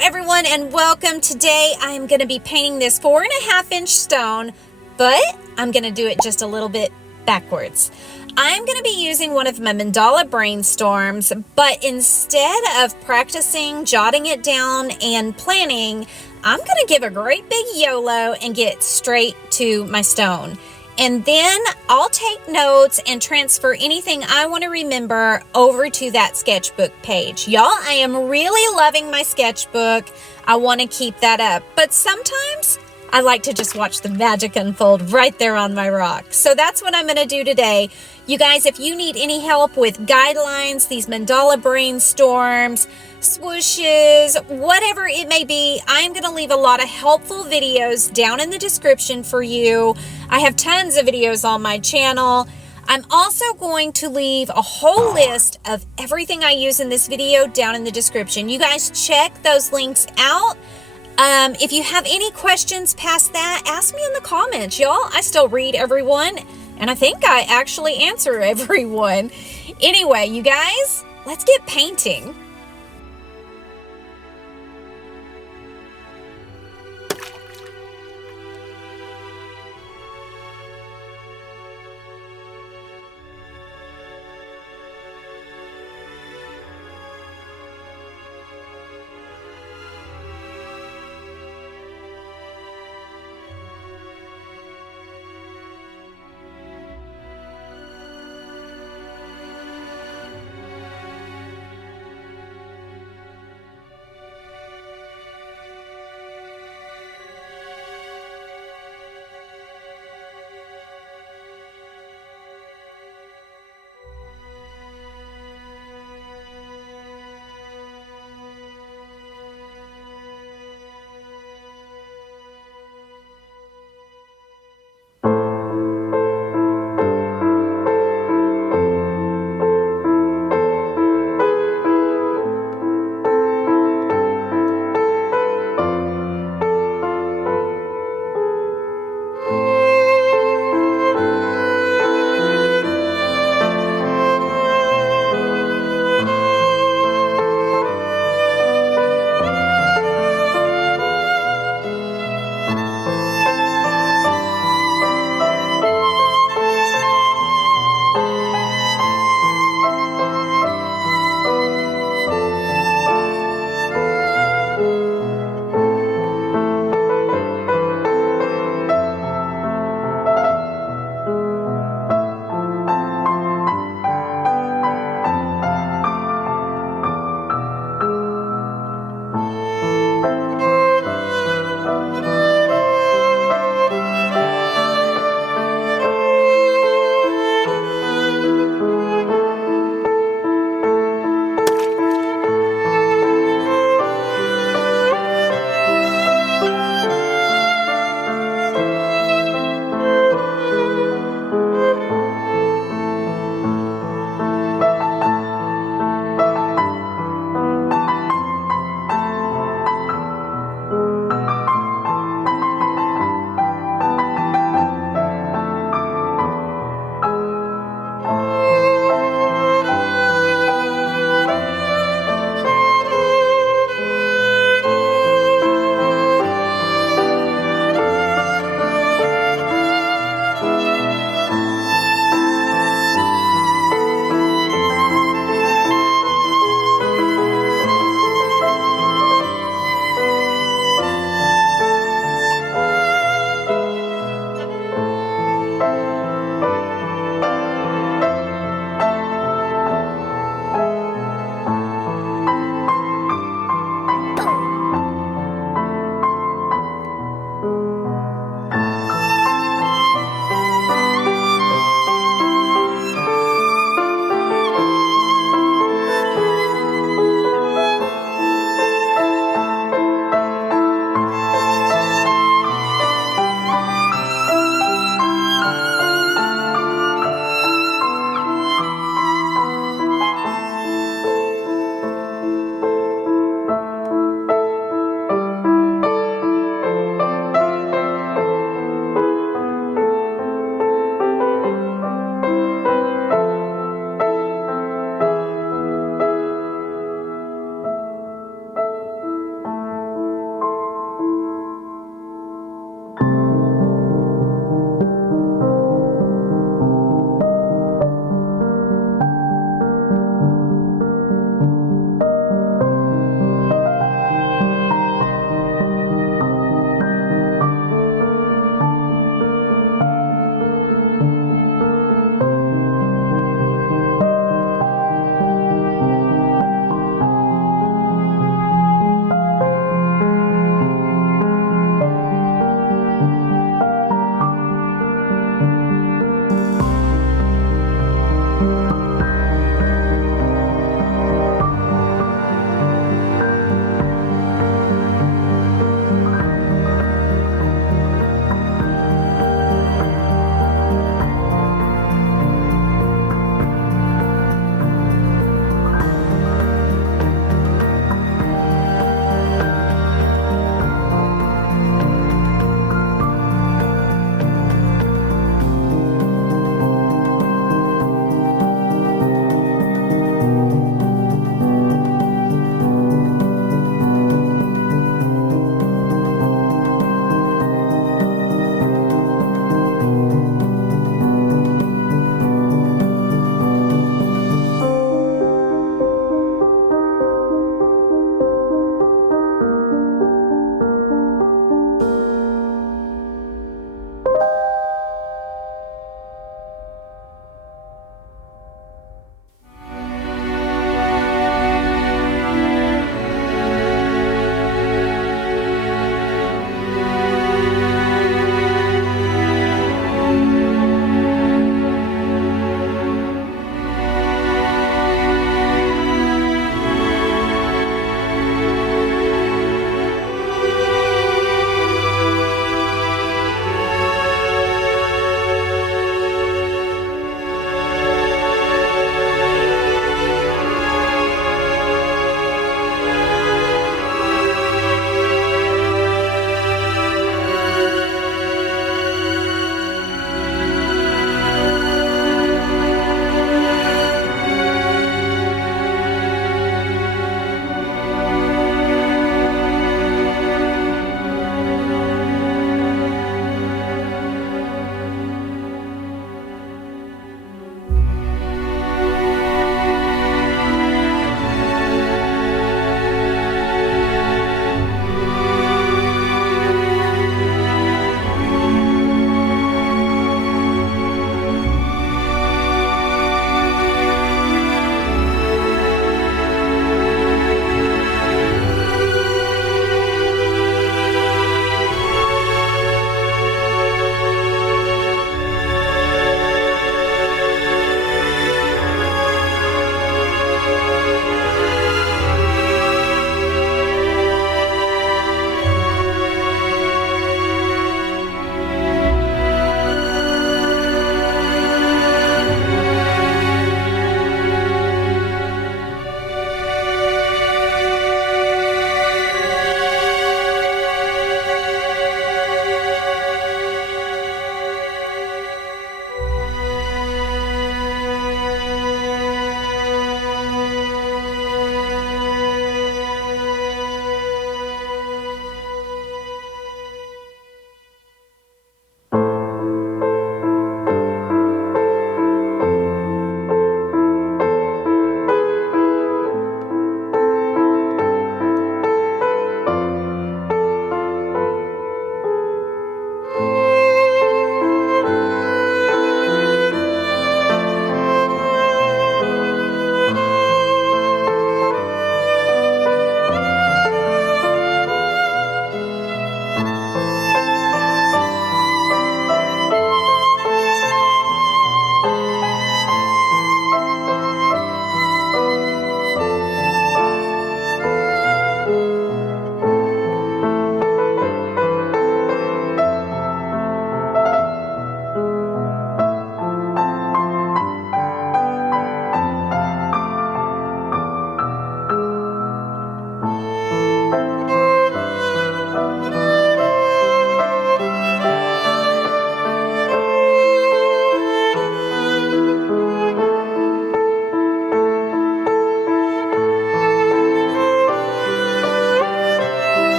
everyone, and welcome. Today I am going to be painting this 4.5-inch stone, but I'm going to do it just a little bit backwards. I'm going to be using one of my Mandala Brainstorms, but instead of practicing jotting it down and planning, I'm going to give a great big YOLO and get straight to my stone. And then I'll take notes and transfer anything I want to remember over to that sketchbook page. Y'all, I am really loving my sketchbook. I want to keep that up. But sometimes I like to just watch the magic unfold right there on my rock. So that's what I'm going to do today. You guys, if you need any help with guidelines, these Mandala Brainstorms, swooshes, whatever it may be, I'm going to leave a lot of helpful videos down in the description for you. I have tons of videos on my channel. I'm also going to leave a whole list of everything I use in this video down in the description. You guys check those links out. If you have any questions past that, ask me in the comments, y'all. I still read everyone, and I think I actually answer everyone. Anyway, you guys, let's get painting.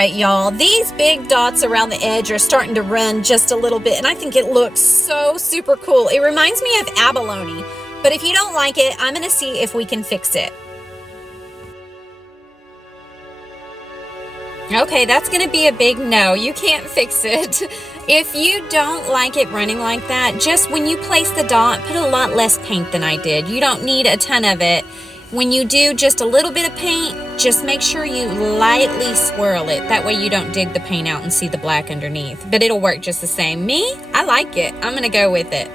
right, y'all, these big dots around the edge are starting to run just a little bit, and I think it looks so super cool. It reminds me of abalone, but if you don't like it, I'm gonna see if we can fix it. Okay, that's gonna be a big no. You can't fix it. If you don't like it running like that, just when you place the dot, put a lot less paint than I did. You don't need a ton of it. When you do just a little bit of paint, just make sure you lightly swirl it. That way you don't dig the paint out and see the black underneath. But it'll work just the same. Me, I like it. I'm gonna go with it.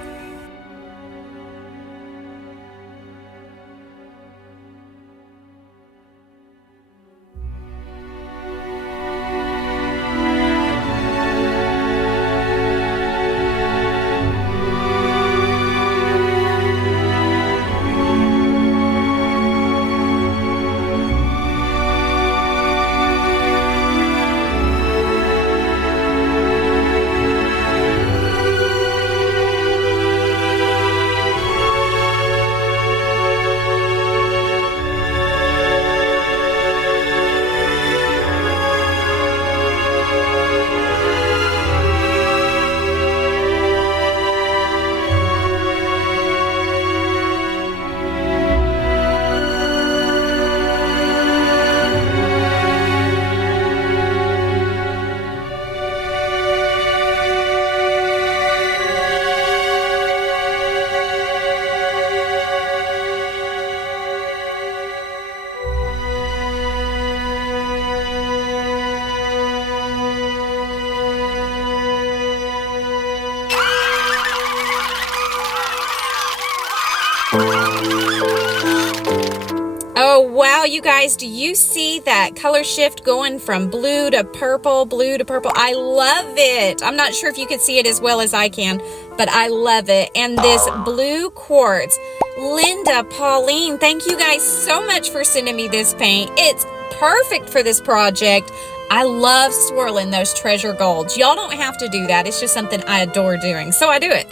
Oh, wow, you guys, do you see that color shift going from blue to purple, blue to purple? I love it. I'm not sure if you can see it as well as I can, but I love it. And this Blue Quartz, Linda, Pauline, thank you guys so much for sending me this paint. It's perfect for this project. I love swirling those treasure golds. Y'all don't have to do that. It's just something I adore doing, so I do it.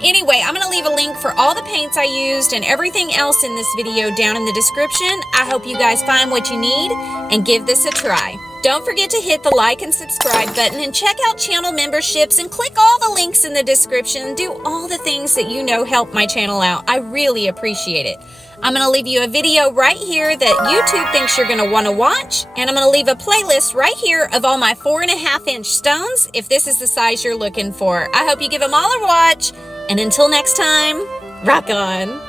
Anyway, I'm going to leave a link for all the paints I used and everything else in this video down in the description. I hope you guys find what you need and give this a try. Don't forget to hit the like and subscribe button and check out channel memberships and click all the links in the description. Do all the things that you know help my channel out. I really appreciate it. I'm going to leave you a video right here that YouTube thinks you're going to want to watch. And I'm going to leave a playlist right here of all my 4.5-inch stones if this is the size you're looking for. I hope you give them all a watch. And until next time, rock on.